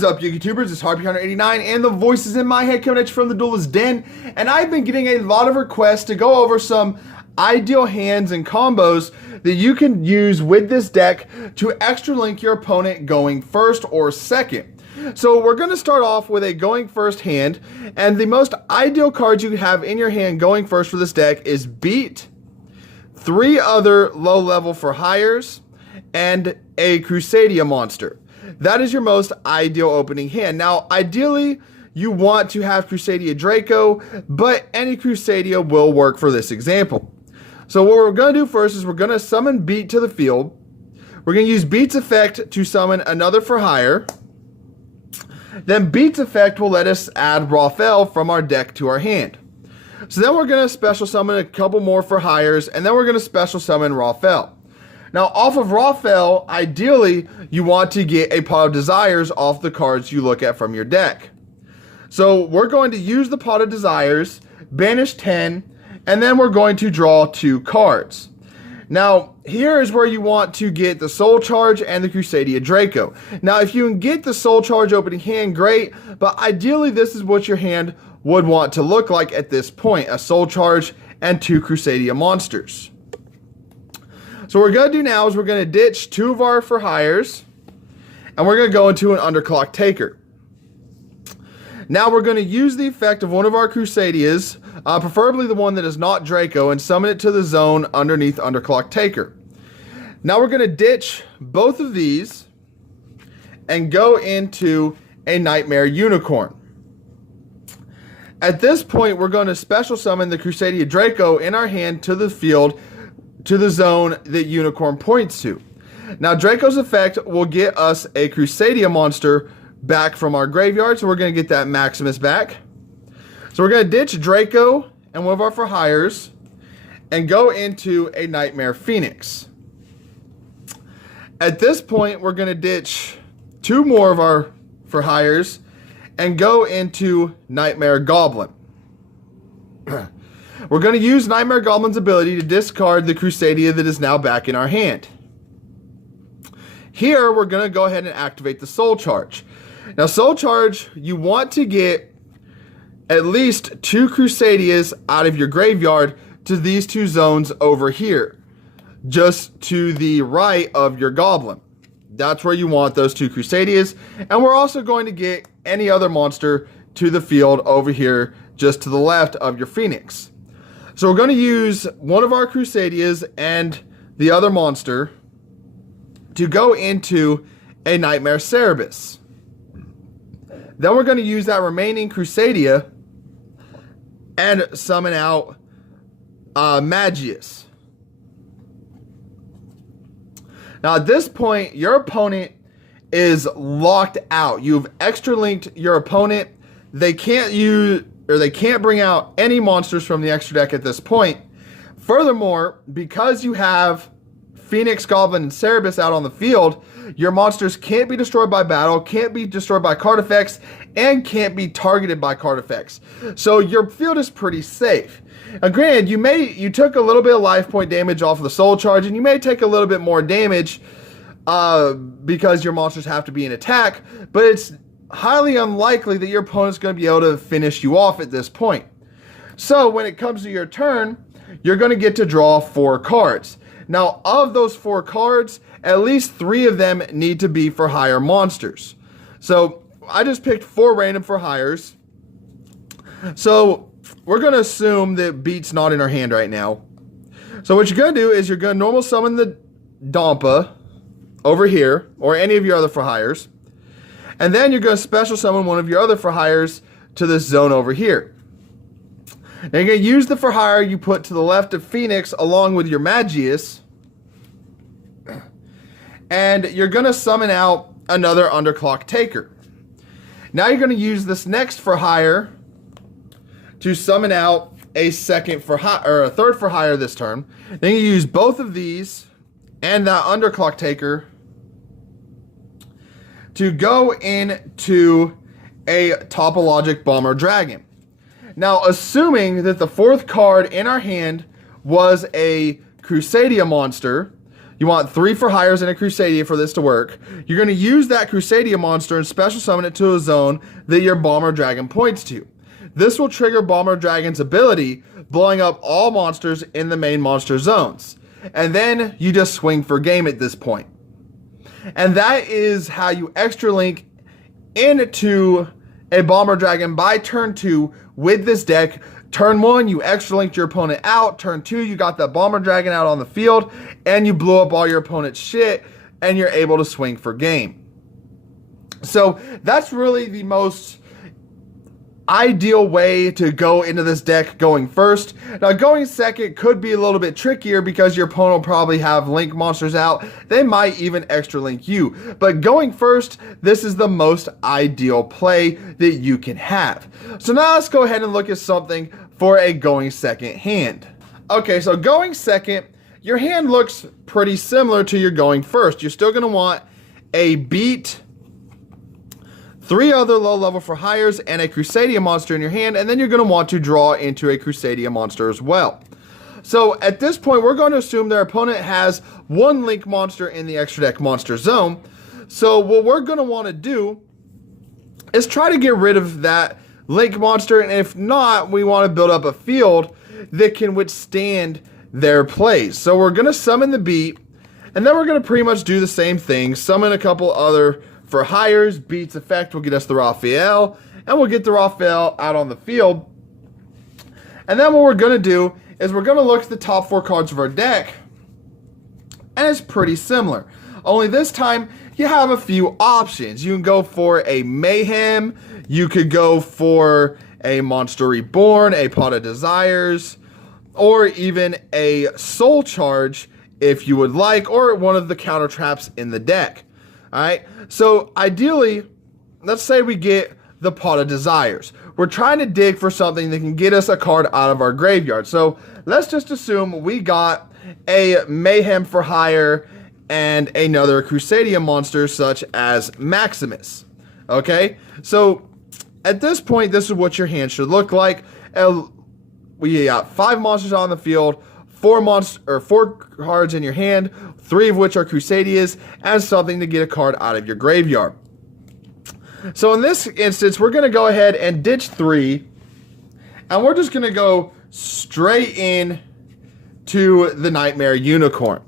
is up, YouTubers? It's Harpy189, and the voices in my head coming at you from the Duelist Den. And I've been getting a lot of requests to go over some ideal hands and combos that you can use with this deck to extra link your opponent going first or second. So we're going to start off with a going first hand, and the most ideal cards you have in your hand going first for this deck is Beat, 3 other low level for hires, and a Crusade monster. That is your most ideal opening hand. Now, ideally, you want to have Crusade Draco, but any Crusade will work for this example. So what we're going to do first is we're going to summon Beat to the field. We're going to use Beat's effect to summon another for hire. Then Beat's effect will let us add Raphael from our deck to our hand. So then we're going to special summon a couple more for hires, and then we're going to special summon Raphael. Now, off of Raphael, ideally, you want to get a Pot of Desires off the cards you look at from your deck. So we're going to use the Pot of Desires, banish 10, and then we're going to draw 2 cards. Now, here is where you want to get the Soul Charge and the Crusade Draco. Now, if you can get the Soul Charge opening hand, great, but ideally, this is what your hand would want to look like at this point, a Soul Charge and 2 Crusade monsters. So what we're going to do now is we're going to ditch 2 of our for hires, and we're going to go into an Underclock Taker. Now we're going to use the effect of one of our Crusadias, preferably the one that is not Draco, and summon it to the zone underneath Underclock Taker. Now we're going to ditch both of these and go into a Nightmare Unicorn. At this point, we're going to special summon the Crusade Draco in our hand to the field, to the zone that Unicorn points to. Now, Draco's effect will get us a Crusade monster back from our graveyard, so we're going to get that Maximus back. So we're going to ditch Draco and one of our for hires and go into a Nightmare Phoenix. At this point, we're going to ditch 2 more of our for hires and go into Nightmare Goblin. We're going to use Nightmare Goblin's ability to discard the Crusadia that is now back in our hand. Here, we're going to go ahead and activate the Soul Charge. Now, Soul Charge, you want to get at least 2 Crusadias out of your graveyard to these 2 zones over here, just to the right of your Goblin. That's where you want those 2 Crusadias, and we're also going to get any other monster to the field over here, just to the left of your Phoenix. So we're going to use one of our Crusadias and the other monster to go into a Nightmare Cerberus. Then we're going to use that remaining Crusadia and summon out Magius. Now at this point, your opponent is locked out. You've extra linked your opponent. They can't use, or they can't bring out any monsters from the extra deck at this point. Furthermore, because you have Phoenix, Goblin, and Cerberus out on the field, your monsters can't be destroyed by battle, can't be destroyed by card effects, and can't be targeted by card effects. So your field is pretty safe. Now granted, you took a little bit of life point damage off of the Soul Charge, and you may take a little bit more damage because your monsters have to be in attack, but it's highly unlikely that your opponent's going to be able to finish you off at this point. So when it comes to your turn, you're going to get to draw 4 cards. Now, of those 4 cards, at least 3 of them need to be for hire monsters. So I just picked 4 random for hires. So we're going to assume that Beat's not in our hand right now. So what you're going to do is you're going to normal summon the Dampa over here, or any of your other for hires. And then you're going to special summon one of your other for hires to this zone over here. Now you're going to use the for hire you put to the left of Phoenix along with your Magius. And you're going to summon out another Underclock Taker. Now you're going to use this next for hire to summon out a second for hire, or a third for hire this turn. Then you use both of these and that Underclock Taker to go into a Topologic Bomber Dragon. Now, assuming that the 4th card in our hand was a Crusadia monster, You want 3 for hires and a Crusadia for this to work. You're going to use that Crusadia monster and special summon it to a zone that your Bomber Dragon points to. This will trigger Bomber Dragon's ability, blowing up all monsters in the main monster zones. And then you just swing for game at this point. And that is how you extra link into a Bomber Dragon by turn 2 with this deck. Turn 1, you extra linked your opponent out. Turn 2, you got that Bomber Dragon out on the field, and you blew up all your opponent's shit, and you're able to swing for game. So that's really the most ideal way to go into this deck going first. Now going second could be a little bit trickier because your opponent will probably have link monsters out. They might even extra link you. But going first, this is the most ideal play that you can have. So now let's go ahead and look at something for a going second hand. Okay, so going second, your hand looks pretty similar to your going first. You're still going to want a beat, 3 other low level for hires, and a Crusadia monster in your hand, and then you're going to want to draw into a Crusadia monster as well. So at this point, we're going to assume their opponent has 1 link monster in the extra deck monster zone. So what we're going to want to do is try to get rid of that link monster, and if not, we want to build up a field that can withstand their plays. So we're going to summon the beat, and then we're going to pretty much do the same thing, summon a couple other for hires. Beat's effect will get us the Raphael, and we'll get the Raphael out on the field. And then what we're going to do is we're going to look at the top 4 cards of our deck, and it's pretty similar. Only this time, you have a few options. You can go for a Mayhem, you could go for a Monster Reborn, a Pot of Desires, or even a Soul Charge if you would like, or one of the counter traps in the deck. Alright, so ideally, let's say we get the Pot of Desires. We're trying to dig for something that can get us a card out of our graveyard. So let's just assume we got a Mayhem for hire and another Crusadia monster such as Maximus. Okay, so at this point, this is what your hand should look like. We got 5 monsters on the field, 4 cards in your hand, 3 of which are Crusadias, and something to get a card out of your graveyard. So in this instance, we're going to go ahead and ditch 3, and we're just going to go straight in to the Nightmare Unicorn.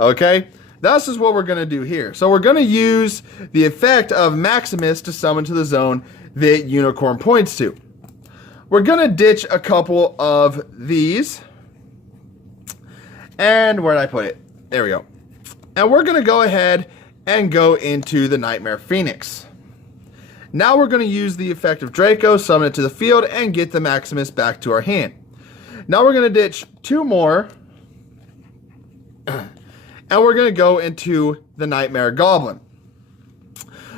Okay, this is what we're going to do here. So we're going to use the effect of Maximus to summon to the zone that Unicorn points to. We're going to ditch a couple of these. And where did I put it? There we go. And we're going to go ahead and go into the Nightmare Phoenix. Now we're going to use the effect of Draco, summon it to the field, and get the Maximus back to our hand. Now we're going to ditch 2 more. And we're going to go into the Nightmare Goblin.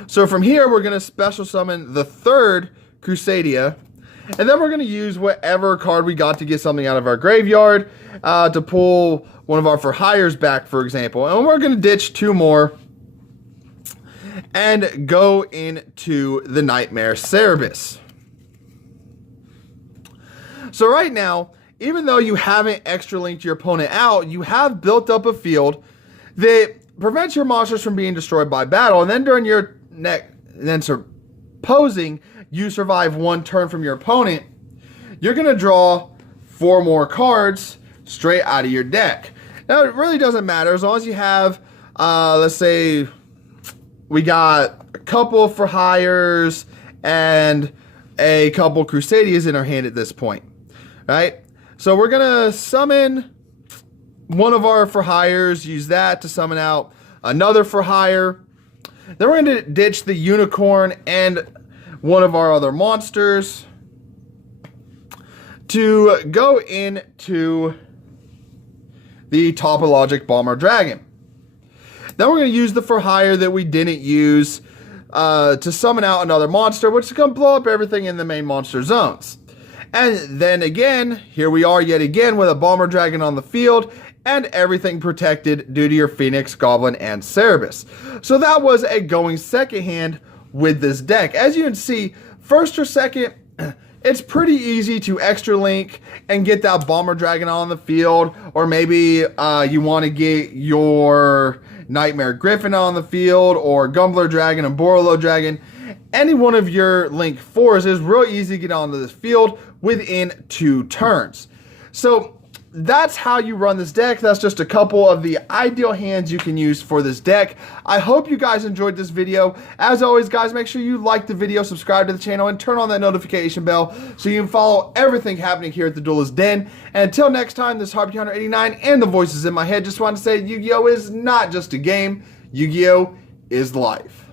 So from here, we're going to special summon the 3rd Crusadia. And then we're going to use whatever card we got to get something out of our graveyard to pull one of our for hires back, for example. And we're going to ditch 2 more and go into the Nightmare Cerberus. So right now, even though you haven't extra linked your opponent out, you have built up a field that prevents your monsters from being destroyed by battle. And then during your supposing you survive 1 turn from your opponent, you're going to draw 4 more cards straight out of your deck. Now, it really doesn't matter as long as you have, let's say, we got a couple for hires and a couple Crusadias in our hand at this point, right? So we're going to summon one of our for hires, use that to summon out another for hire. Then we're going to ditch the Unicorn and one of our other monsters to go into the Topologic Bomber Dragon. Then we're going to use the for hire that we didn't use to summon out another monster, which is going to blow up everything in the main monster zones. And then again, here we are yet again with a Bomber Dragon on the field and everything protected due to your Phoenix, Goblin, and Cerberus. So that was a going second hand with this deck. As you can see, first or second, it's pretty easy to extra link and get that Bomber Dragon on the field, or maybe you want to get your Nightmare Griffin on the field, or Gumbler Dragon and Borolo Dragon. Any one of your link 4s is real easy to get onto this field within 2 turns. So that's how you run this deck. That's just a couple of the ideal hands you can use for this deck. I hope you guys enjoyed this video. As always, guys, make sure you like the video, subscribe to the channel, and turn on that notification bell so you can follow everything happening here at the Duelist Den. And until next time, this is Tahlequah89 and the voices in my head. Just want to say Yu-Gi-Oh! Is not just a game. Yu-Gi-Oh! Is life.